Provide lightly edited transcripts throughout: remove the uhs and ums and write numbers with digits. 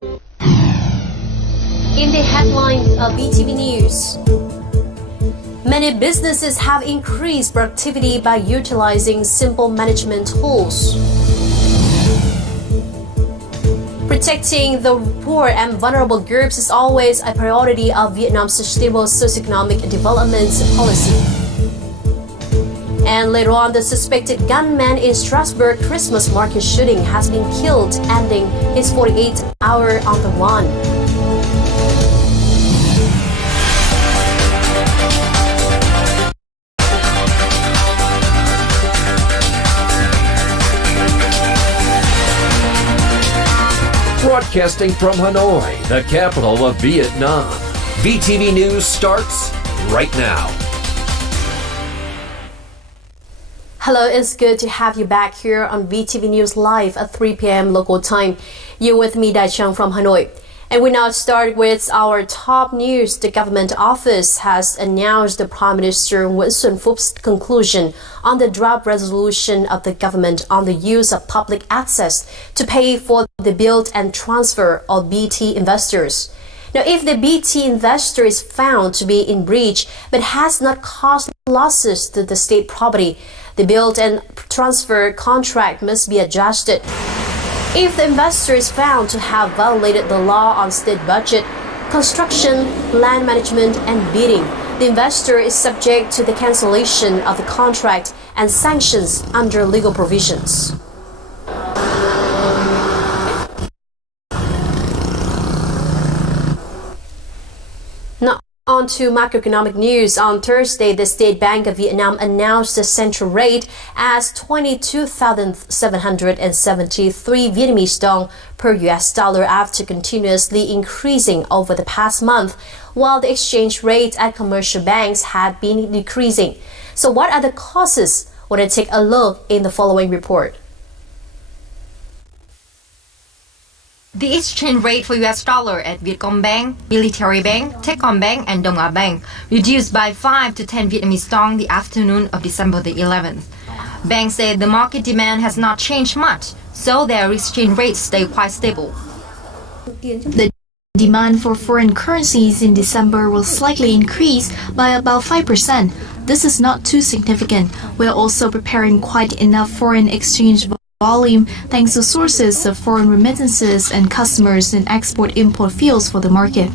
In the headlines of BTV News, many businesses have increased productivity by utilizing simple management tools. Protecting the poor and vulnerable groups is always a priority of Vietnam's sustainable socioeconomic development policy. And later on, the suspected gunman in Strasbourg Christmas market shooting has been killed, ending his 48-hour on the run. Broadcasting from Hanoi, the capital of Vietnam. VTV News starts right now. Hello, it's good to have you back here on VTV News Live at 3 p.m. local time. You're with me, Dai Chung from Hanoi. And we now start with our top news. The government office has announced the Prime Minister Nguyen Xuan Phup's conclusion on the draft resolution of the government on the use of public access to pay for the build and transfer of BT investors. Now, if the BT investor is found to be in breach but has not caused losses to the state property, the build and transfer contract must be adjusted. If the investor is found to have violated the law on state budget, construction, land management, and bidding, the investor is subject to the cancellation of the contract and sanctions under legal provisions. Now, on to macroeconomic news. On Thursday, the State Bank of Vietnam announced the central rate as 22,773 Vietnamese dong per US dollar after continuously increasing over the past month, while the exchange rate at commercial banks had been decreasing. So what are the causes? We'll take a look in the following report. The exchange rate for US dollar at Vietcombank, Military Bank, Techcombank, and Dong A Bank reduced by 5 to 10 Vietnamese dong the afternoon of December the 11th. Banks said the market demand has not changed much, so their exchange rates stay quite stable. The demand for foreign currencies in December will slightly increase by about 5%. This is not too significant. We're also preparing quite enough foreign exchange volume thanks to sources of foreign remittances and customers in export-import fields for the market.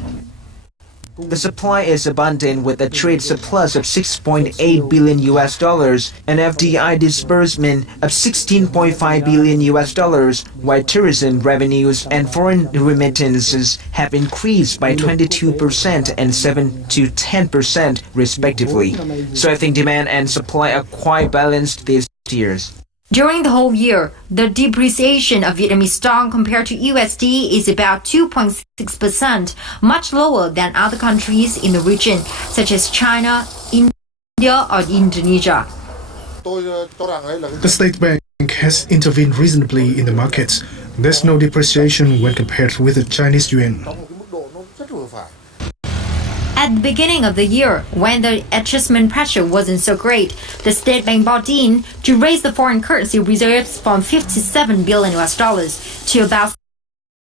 The supply is abundant with a trade surplus of 6.8 billion US dollars and FDI disbursement of 16.5 billion US dollars, while tourism revenues and foreign remittances have increased by 22% and 7 to 10% respectively. So I think demand and supply are quite balanced these years. During the whole year, the depreciation of Vietnamese dong compared to USD is about 2.6%, much lower than other countries in the region, such as China, India, or Indonesia. The State Bank has intervened reasonably in the markets. There's no depreciation when compared with the Chinese yuan. At the beginning of the year, when the adjustment pressure wasn't so great, the State Bank bought in to raise the foreign currency reserves from 57 billion US dollars to about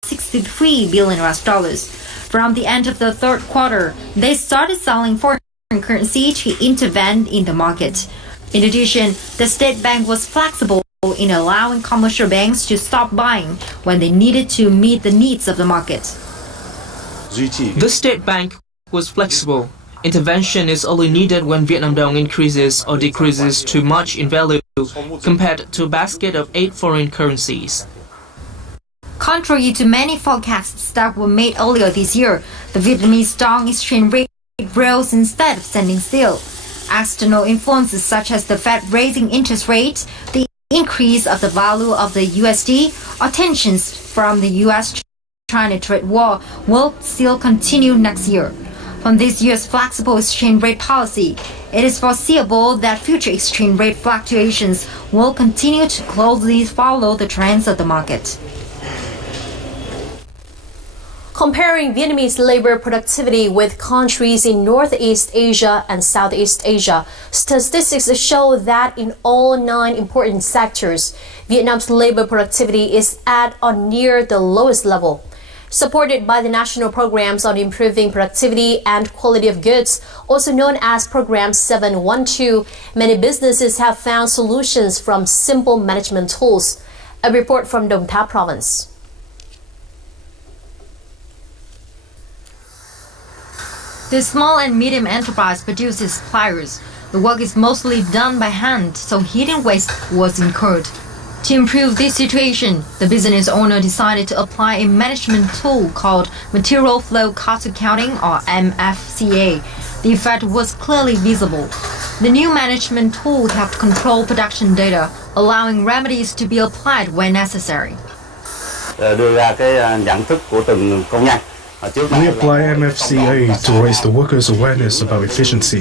63 billion US dollars. From the end of the third quarter, they started selling foreign currency to intervene in the market. In addition, the State Bank was flexible in allowing commercial banks to stop buying when they needed to meet the needs of the market. The State Bank was flexible. Intervention is only needed when Vietnam dong increases or decreases too much in value compared to a basket of 8 foreign currencies. Contrary to many forecasts that were made earlier this year, the Vietnamese dong exchange rate rose instead of standing still. External influences such as the Fed raising interest rates, the increase of the value of the USD, or tensions from the US-China trade war will still continue next year. From this year's flexible exchange rate policy, it is foreseeable that future exchange rate fluctuations will continue to closely follow the trends of the market. Comparing Vietnamese labor productivity with countries in Northeast Asia and Southeast Asia, statistics show that in all 9 important sectors, Vietnam's labor productivity is at or near the lowest level. Supported by the national programs on improving productivity and quality of goods, also known as Program 712, many businesses have found solutions from simple management tools. A report from Đồng Tháp Province. The small and medium enterprise produces pliers. The work is mostly done by hand, so hidden waste was incurred. To improve this situation, the business owner decided to apply a management tool called Material Flow Cost Accounting, or MFCA. The effect was clearly visible. The new management tool helped control production data, allowing remedies to be applied when necessary. We apply MFCA to raise the workers' awareness about efficiency.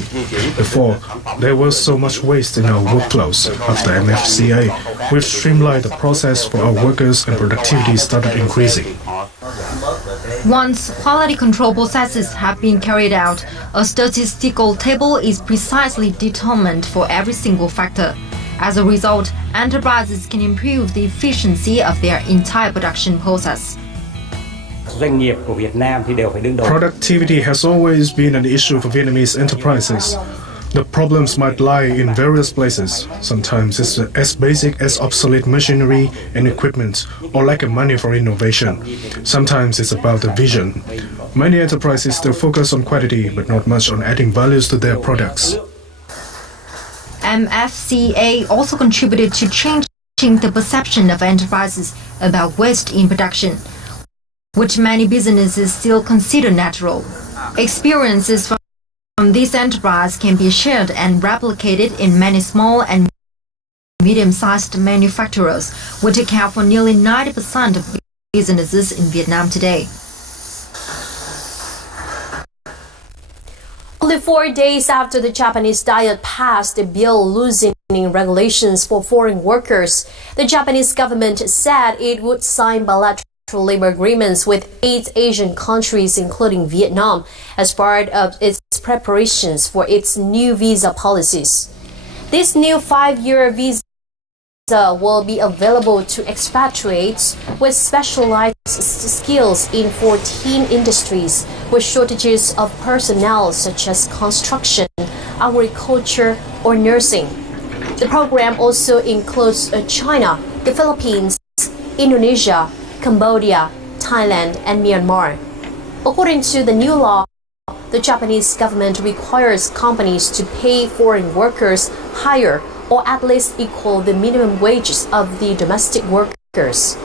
Before, there was so much waste in our workflows. After MFCA, we've streamlined the process for our workers and productivity started increasing. Once quality control processes have been carried out, a statistical table is precisely determined for every single factor. As a result, enterprises can improve the efficiency of their entire production process. Productivity has always been an issue for Vietnamese enterprises. The problems might lie in various places. Sometimes it's as basic as obsolete machinery and equipment or lack of money for innovation. Sometimes it's about the vision. Many enterprises still focus on quality but not much on adding values to their products. MFCA also contributed to changing the perception of enterprises about waste in production, which many businesses still consider natural. Experiences from this enterprise can be shared and replicated in many small and medium-sized manufacturers, which account for nearly 90% of businesses in Vietnam today. Only 4 days after the Japanese Diet passed a bill loosening regulations for foreign workers, the Japanese government said it would sign bilateral labor agreements with 8 Asian countries, including Vietnam, as part of its preparations for its new visa policies. This new 5-year visa will be available to expatriates with specialized skills in 14 industries with shortages of personnel such as construction, agriculture, or nursing. The program also includes China, the Philippines, Indonesia, Cambodia, Thailand, and Myanmar. According to the new law, the Japanese government requires companies to pay foreign workers higher or at least equal the minimum wages of the domestic workers.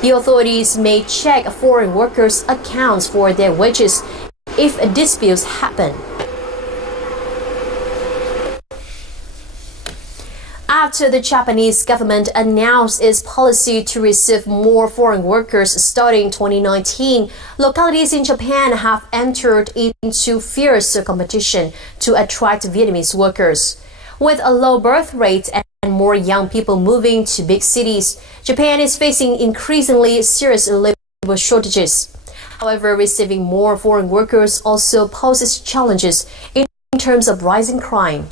The authorities may check foreign workers' accounts for their wages if disputes happen. After the Japanese government announced its policy to receive more foreign workers starting 2019, localities in Japan have entered into fierce competition to attract Vietnamese workers. With a low birth rate and more young people moving to big cities, Japan is facing increasingly serious labor shortages. However, receiving more foreign workers also poses challenges in terms of rising crime.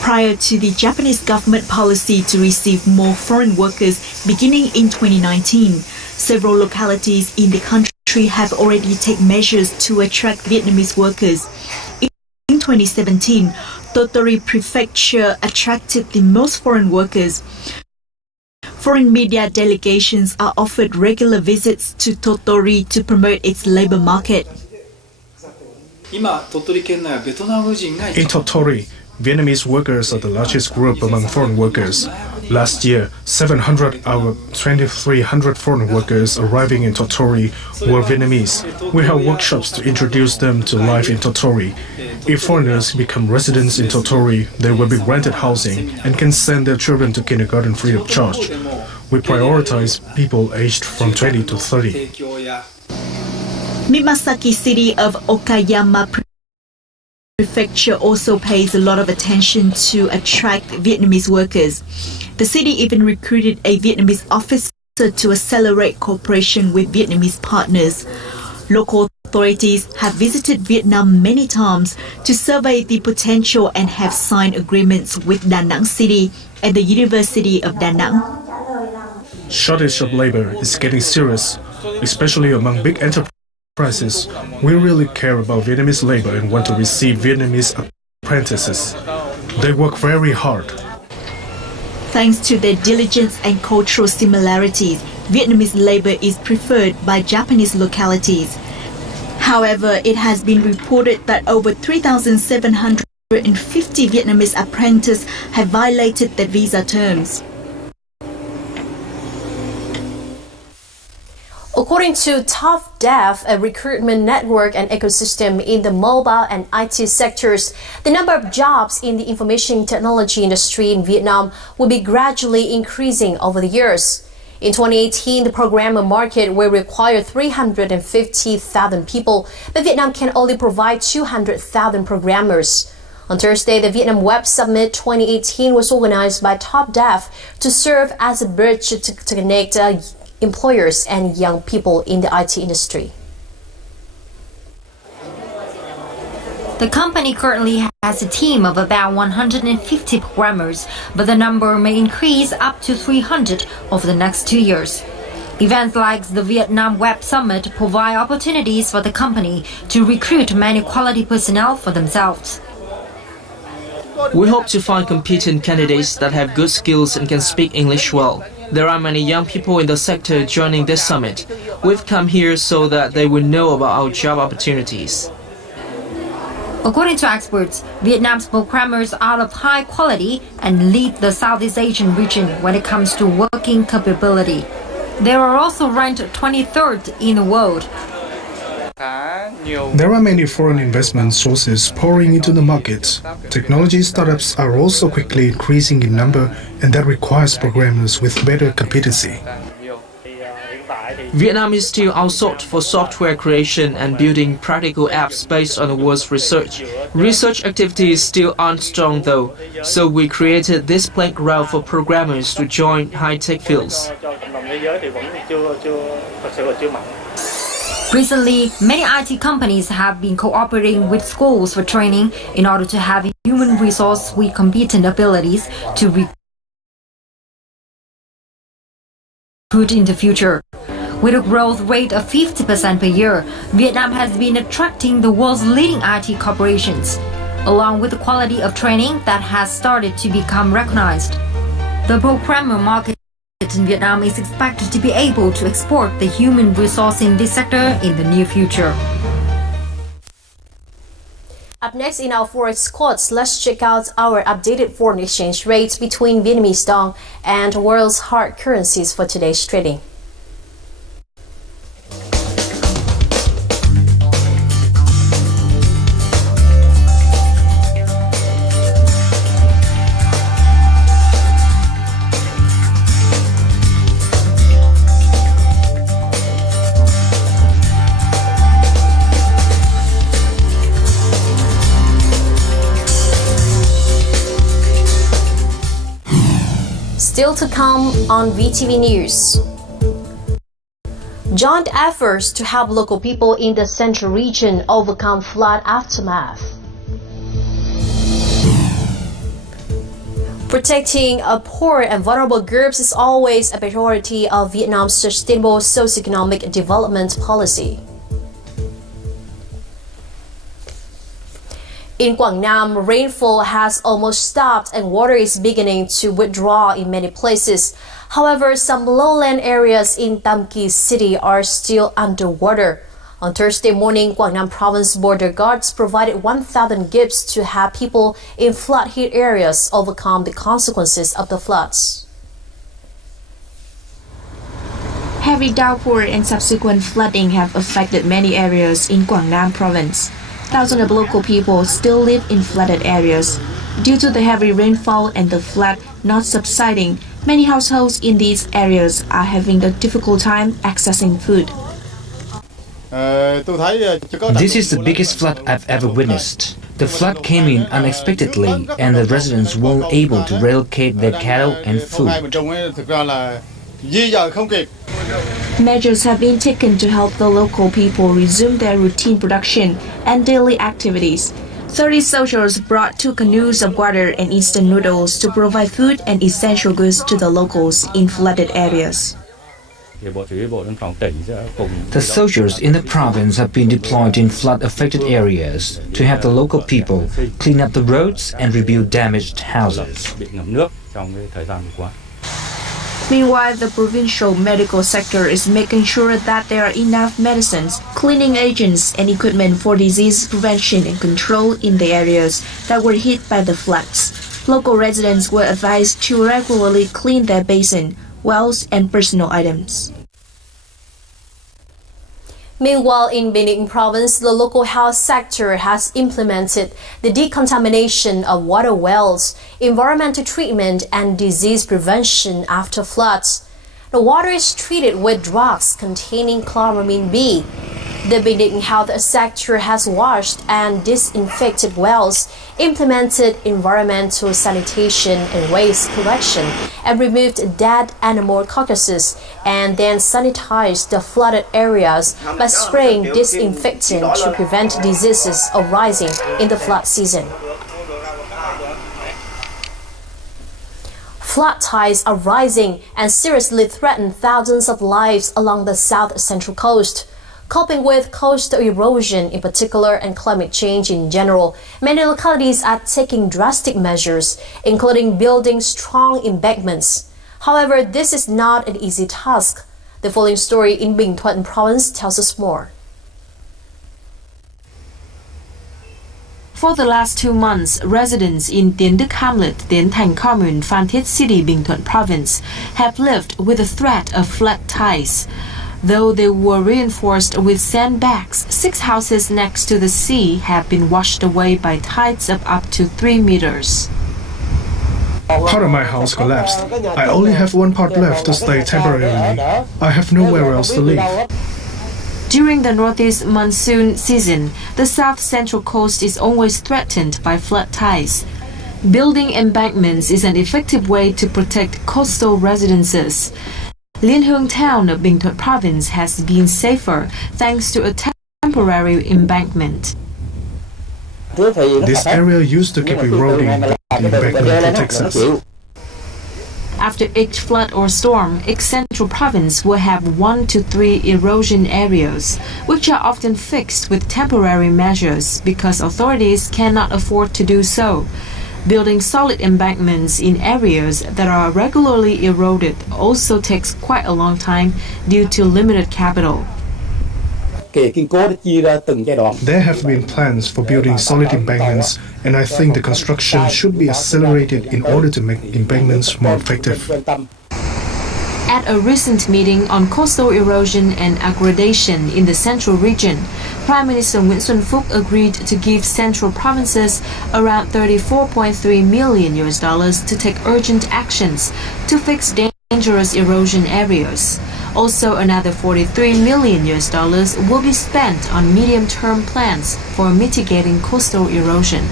Prior to the Japanese government policy to receive more foreign workers beginning in 2019, several localities in the country have already taken measures to attract Vietnamese workers. In 2017, Tottori Prefecture attracted the most foreign workers. Foreign media delegations are offered regular visits to Tottori to promote its labor market. In Tottori, Vietnamese workers are the largest group among foreign workers. Last year, 700 out of 2,300 foreign workers arriving in Tottori were Vietnamese. We have workshops to introduce them to life in Tottori. If foreigners become residents in Tottori, they will be granted housing and can send their children to kindergarten free of charge. We prioritize people aged from 20 to 30. Mimasaki city of Okayama Prefecture also pays a lot of attention to attract Vietnamese workers. The city even recruited a Vietnamese officer to accelerate cooperation with Vietnamese partners. Local authorities have visited Vietnam many times to survey the potential and have signed agreements with Da Nang City and the University of Da Nang. Shortage of labor is getting serious, especially among big enterprises. We really care about Vietnamese labor and want to receive Vietnamese apprentices. They work very hard. Thanks to their diligence and cultural similarities, Vietnamese labor is preferred by Japanese localities. However, it has been reported that over 3,750 Vietnamese apprentices have violated their visa terms. According to Tough Dev, a recruitment network and ecosystem in the mobile and IT sectors, the number of jobs in the information technology industry in Vietnam will be gradually increasing over the years. In 2018, the programmer market will require 350,000 people, but Vietnam can only provide 200,000 programmers. On Thursday, the Vietnam Web Summit 2018 was organized by Top Dev to serve as a bridge to connect employers and young people in the IT industry. The company currently has a team of about 150 programmers, but the number may increase up to 300 over the next 2 years. Events like the Vietnam Web Summit provide opportunities for the company to recruit many quality personnel for themselves. We hope to find competent candidates that have good skills and can speak English well. There are many young people in the sector joining this summit. We've come here so that they will know about our job opportunities. According to experts, Vietnam's programmers are of high quality and lead the Southeast Asian region when it comes to working capability. They are also ranked 23rd in the world. There are many foreign investment sources pouring into the market. Technology startups are also quickly increasing in number, and that requires programmers with better competency. Vietnam is still outsought for software creation and building practical apps based on the world's research. Research activities still aren't strong though, so we created this playground for programmers to join high-tech fields. Recently, many IT companies have been cooperating with schools for training in order to have human resource with competent abilities to recruit in the future. With a growth rate of 50% per year, Vietnam has been attracting the world's leading IT corporations, along with the quality of training that has started to become recognized. The programmer market in Vietnam is expected to be able to export the human resource in this sector in the near future. Up next in our Forex quotes, let's check out our updated foreign exchange rates between Vietnamese dong and world's hard currencies for today's trading. Still to come on VTV News. Joint efforts to help local people in the central region overcome flood aftermath. Protecting poor and vulnerable groups is always a priority of Vietnam's sustainable socioeconomic development policy. In Quảng Nam, rainfall has almost stopped and water is beginning to withdraw in many places. However, some lowland areas in Tam Kỳ City are still underwater. On Thursday morning, Quảng Nam Province Border Guards provided 1,000 gifts to help people in flood-hit areas overcome the consequences of the floods. Heavy downpour and subsequent flooding have affected many areas in Quảng Nam Province. Thousands of local people still live in flooded areas. Due to the heavy rainfall and the flood not subsiding, many households in these areas are having a difficult time accessing food. This is the biggest flood I've ever witnessed. The flood came in unexpectedly and the residents weren't able to relocate their cattle and food. Measures have been taken to help the local people resume their routine production and daily activities. 30 soldiers brought 2 canoes of water and instant noodles to provide food and essential goods to the locals in flooded areas. The soldiers in the province have been deployed in flood-affected areas to help the local people clean up the roads and rebuild damaged houses. Meanwhile, the provincial medical sector is making sure that there are enough medicines, cleaning agents, and equipment for disease prevention and control in the areas that were hit by the floods. Local residents were advised to regularly clean their basin, wells, and personal items. Meanwhile, in Benin province, the local health sector has implemented the decontamination of water wells, environmental treatment, and disease prevention after floods. The water is treated with drugs containing chloramine B. The Benin health sector has washed and disinfected wells, implemented environmental sanitation and waste collection, and removed dead animal carcasses, and then sanitized the flooded areas by spraying disinfectant to prevent diseases arising in the flood season. Flood tides are rising and seriously threaten thousands of lives along the south-central coast. Coping with coastal erosion in particular and climate change in general, many localities are taking drastic measures, including building strong embankments. However, this is not an easy task. The following story in Bình Thuận province tells us more. For the last 2 months, residents in Tiến Đức Hamlet, Tiến Thành Commune, Phan Thiết City, Bình Thuận province have lived with the threat of flood tides. Though they were reinforced with sandbags, 6 houses next to the sea have been washed away by tides of up to 3 meters. Part of my house collapsed. I only have one part left to stay temporarily. I have nowhere else to live. During the northeast monsoon season, the south-central coast is always threatened by flood tides. Building embankments is an effective way to protect coastal residences. Liên Hương town of Bình Thuận province has been safer thanks to a temporary embankment. This area used to keep eroding, but the embankment protects us. After each flood or storm, each central province will have 1 to 3 erosion areas, which are often fixed with temporary measures because authorities cannot afford to do so. Building solid embankments in areas that are regularly eroded also takes quite a long time due to limited capital. There have been plans for building solid embankments, and I think the construction should be accelerated in order to make embankments more effective. At a recent meeting on coastal erosion and aggradation in the central region, Prime Minister Nguyễn Xuân Phúc agreed to give central provinces around $34.3 million to take urgent actions to fix dangerous erosion areas. Also, another $43 million will be spent on medium-term plans for mitigating coastal erosion.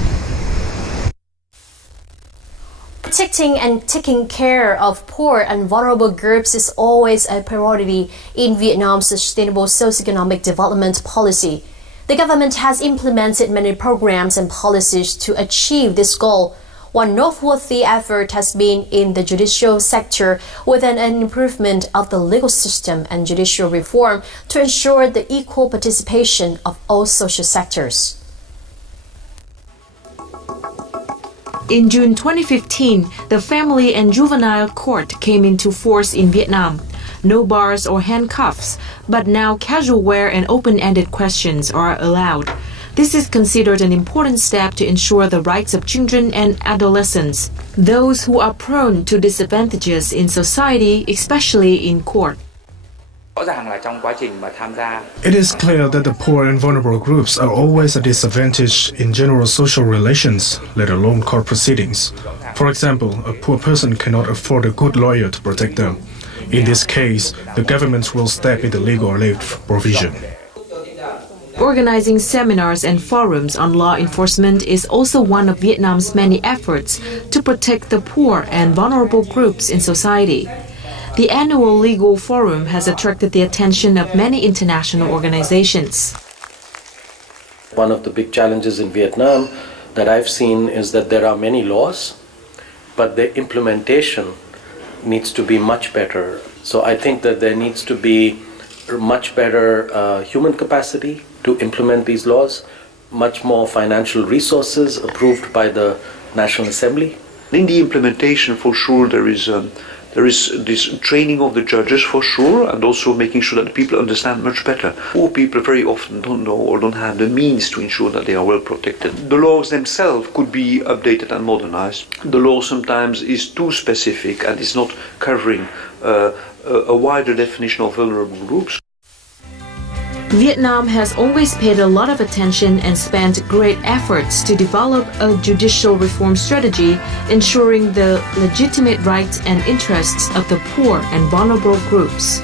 Protecting and taking care of poor and vulnerable groups is always a priority in Vietnam's sustainable socioeconomic development policy. The government has implemented many programs and policies to achieve this goal. One noteworthy effort has been in the judicial sector with an improvement of the legal system and judicial reform to ensure the equal participation of all social sectors. In June 2015, the Family and Juvenile Court came into force in Vietnam. No bars or handcuffs, but now casual wear and open-ended questions are allowed. This is considered an important step to ensure the rights of children and adolescents, those who are prone to disadvantages in society, especially in court. It is clear that the poor and vulnerable groups are always a disadvantage in general social relations, let alone court proceedings. For example, a poor person cannot afford a good lawyer to protect them. In this case, the government will step in the legal aid provision. Organizing seminars and forums on law enforcement is also one of Vietnam's many efforts to protect the poor and vulnerable groups in society. The annual legal forum has attracted the attention of many international organizations. One of the big challenges in Vietnam that I've seen is that there are many laws, but the implementation needs to be much better. So I think that there needs to be much better human capacity to implement these laws, much more financial resources approved by the National Assembly. In the implementation, for sure, there is this training of the judges, for sure, and also making sure that people understand much better. Poor people very often don't know or don't have the means to ensure that they are well protected. The laws themselves could be updated and modernized. The law sometimes is too specific and is not covering a wider definition of vulnerable groups. Vietnam has always paid a lot of attention and spent great efforts to develop a judicial reform strategy ensuring the legitimate rights and interests of the poor and vulnerable groups.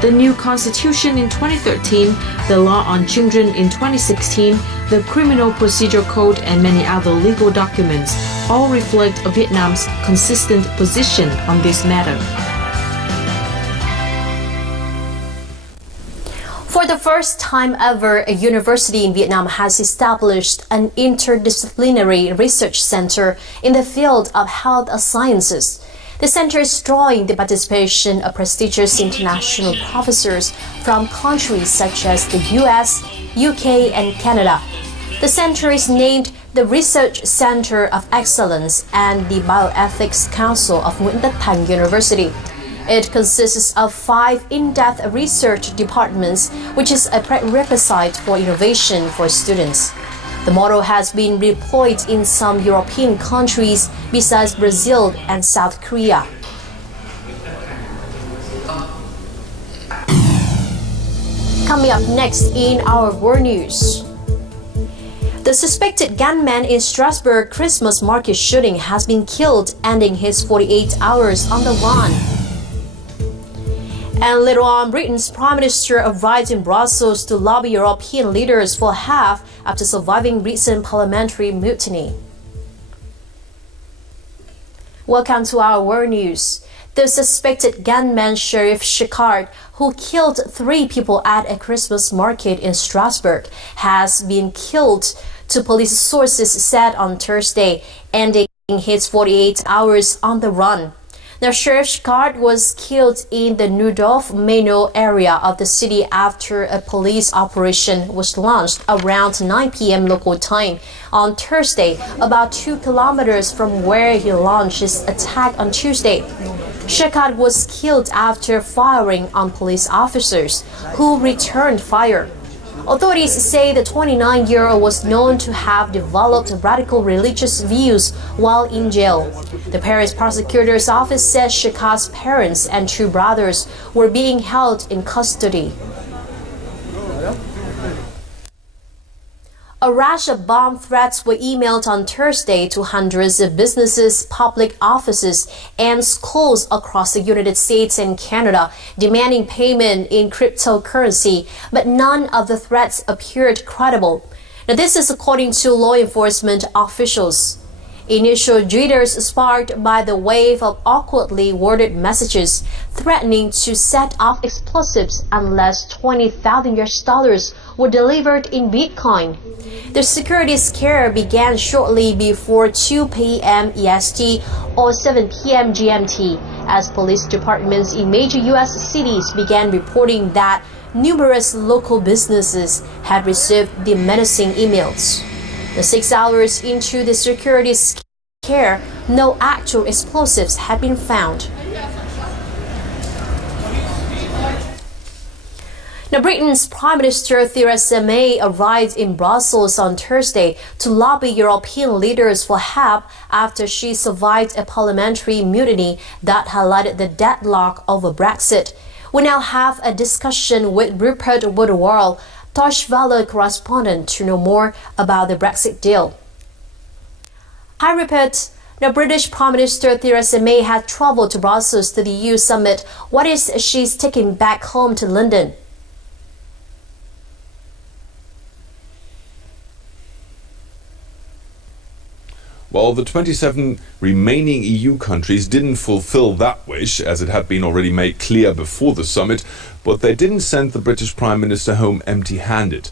The new constitution in 2013, the law on children in 2016, the criminal procedure code and many other legal documents all reflect Vietnam's consistent position on this matter. For the first time ever, a university in Vietnam has established an interdisciplinary research center in the field of health sciences. The center is drawing the participation of prestigious international professors from countries such as the US, UK, and Canada. The center is named the Research Center of Excellence and the Bioethics Council of Nguyễn Tất Thành University. It consists of 5 in-depth research departments, which is a prerequisite for innovation for students. The model has been deployed in some European countries besides Brazil and South Korea. Coming up next in our world news. The suspected gunman in Strasbourg Christmas market shooting has been killed, ending his 48 hours on the run. And later on, Britain's Prime Minister arrived in Brussels to lobby European leaders for help after surviving recent parliamentary mutiny. Welcome to our world news. The suspected gunman Sheriff Shikard, who killed 3 people at a Christmas market in Strasbourg, has been killed, to police sources said on Thursday, ending his 48 hours on the run. Now, Sheriff Shikard was killed in the Nudolf-Meno area of the city after a police operation was launched around 9 p.m. local time on Thursday, about 2 kilometers from where he launched his attack on Tuesday. Shikard was killed after firing on police officers, who returned fire. Authorities say the 29-year-old was known to have developed radical religious views while in jail. The Paris prosecutor's office says Shikard's parents and 2 brothers were being held in custody. A rash of bomb threats were emailed on Thursday to hundreds of businesses, public offices, and schools across the United States and Canada, demanding payment in cryptocurrency, but none of the threats appeared credible. Now, this is according to law enforcement officials. Initial jitters sparked by the wave of awkwardly worded messages threatening to set off explosives unless $20,000 were delivered in Bitcoin. The security scare began shortly before 2 p.m. EST or 7 p.m. GMT, as police departments in major U.S. cities began reporting that numerous local businesses had received the menacing emails. 6 hours into the security scare, no actual explosives had been found. Now, Britain's Prime Minister Theresa May arrived in Brussels on Thursday to lobby European leaders for help after she survived a parliamentary mutiny that highlighted the deadlock over Brexit. We now have a discussion with Rupert Woodward, Deutsche Welle correspondent, to know more about the Brexit deal. Hi Rupert. Now, British Prime Minister Theresa May had traveled to Brussels to the EU summit. What is she taking back home to London? Well, the 27 remaining EU countries didn't fulfill that wish, as it had been already made clear before the summit, but they didn't send the British Prime Minister home empty-handed.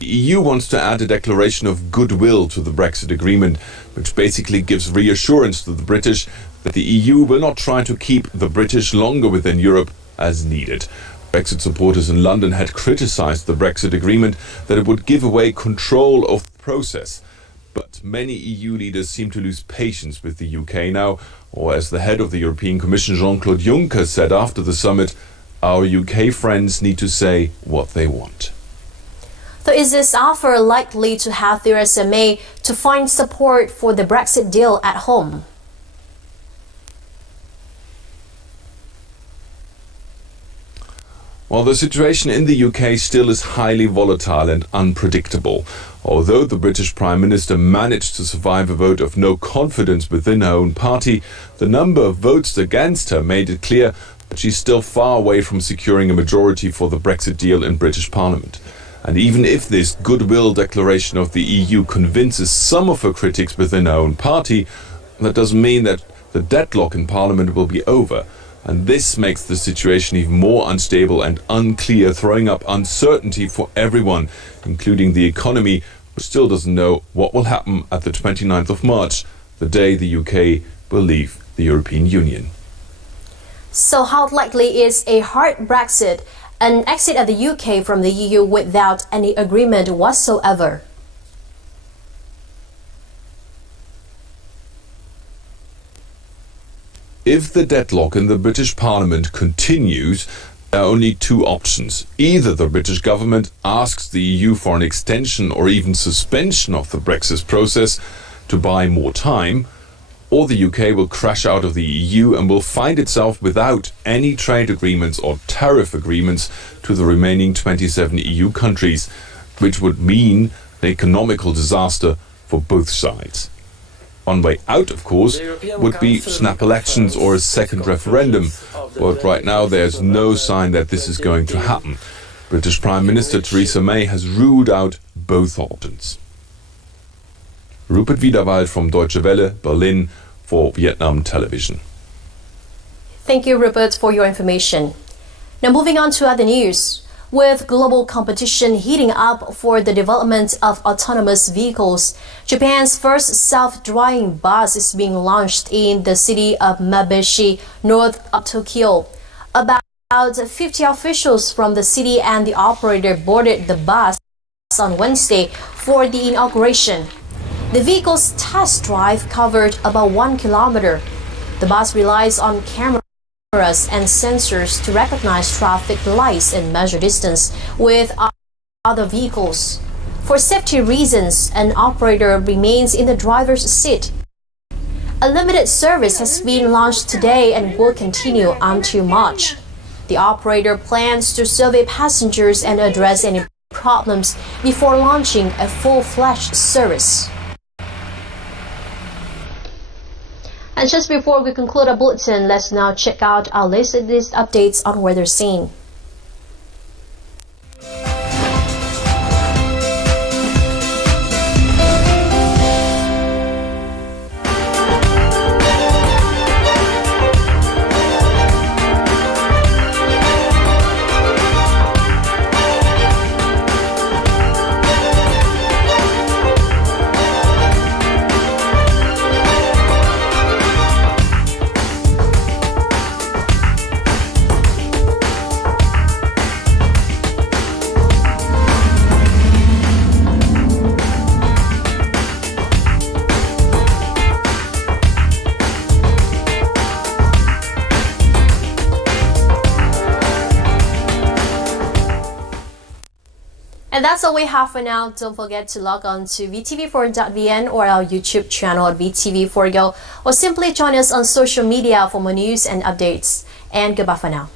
The EU wants to add a declaration of goodwill to the Brexit agreement, which basically gives reassurance to the British that the EU will not try to keep the British longer within Europe as needed. Brexit supporters in London had criticised the Brexit agreement that it would give away control of the process. But many EU leaders seem to lose patience with the UK now, or as the head of the European Commission, Jean-Claude Juncker, said after the summit, our UK friends need to say what they want. So is this offer likely to have Theresa May to find support for the Brexit deal at home? Well, the situation in the UK still is highly volatile and unpredictable. Although the British Prime Minister managed to survive a vote of no confidence within her own party, the number of votes against her made it clear that she's still far away from securing a majority for the Brexit deal in British Parliament. And even if this goodwill declaration of the EU convinces some of her critics within her own party, that doesn't mean that the deadlock in Parliament will be over. And this makes the situation even more unstable and unclear, throwing up uncertainty for everyone, including the economy, who still doesn't know what will happen at the 29th of March, the day the UK will leave the European Union. So how likely is a hard Brexit, an exit of the UK from the EU without any agreement whatsoever? If the deadlock in the British Parliament continues, there are only two options. Either the British government asks the EU for an extension or even suspension of the Brexit process to buy more time, or the UK will crash out of the EU and will find itself without any trade agreements or tariff agreements to the remaining 27 EU countries, which would mean an economical disaster for both sides. One way out, of course, would be snap elections or a second referendum, but right now there's no sign that this is going to happen. British Prime Minister Theresa May has ruled out both options. Rupert Wiederwald from Deutsche Welle, Berlin, for Vietnam Television. Thank you, Rupert, for your information. Now moving on to other news. With global competition heating up for the development of autonomous vehicles, Japan's first self-driving bus is being launched in the city of Mabeshi, north of Tokyo. About 50 officials from the city and the operator boarded the bus on Wednesday for the inauguration. The vehicle's test drive covered about 1 kilometer. The bus relies on cameras and sensors to recognize traffic lights and measure distance with other vehicles. For safety reasons, an operator remains in the driver's seat. A limited service has been launched today and will continue until March. The operator plans to survey passengers and address any problems before launching a full-fledged service. And just before we conclude our bulletin, let's now check out our latest updates on weather scene. And that's all we have for now. Don't forget to log on to vtv4.vn or our YouTube channel at VTV4Go, or simply join us on social media for more news and updates. And goodbye for now.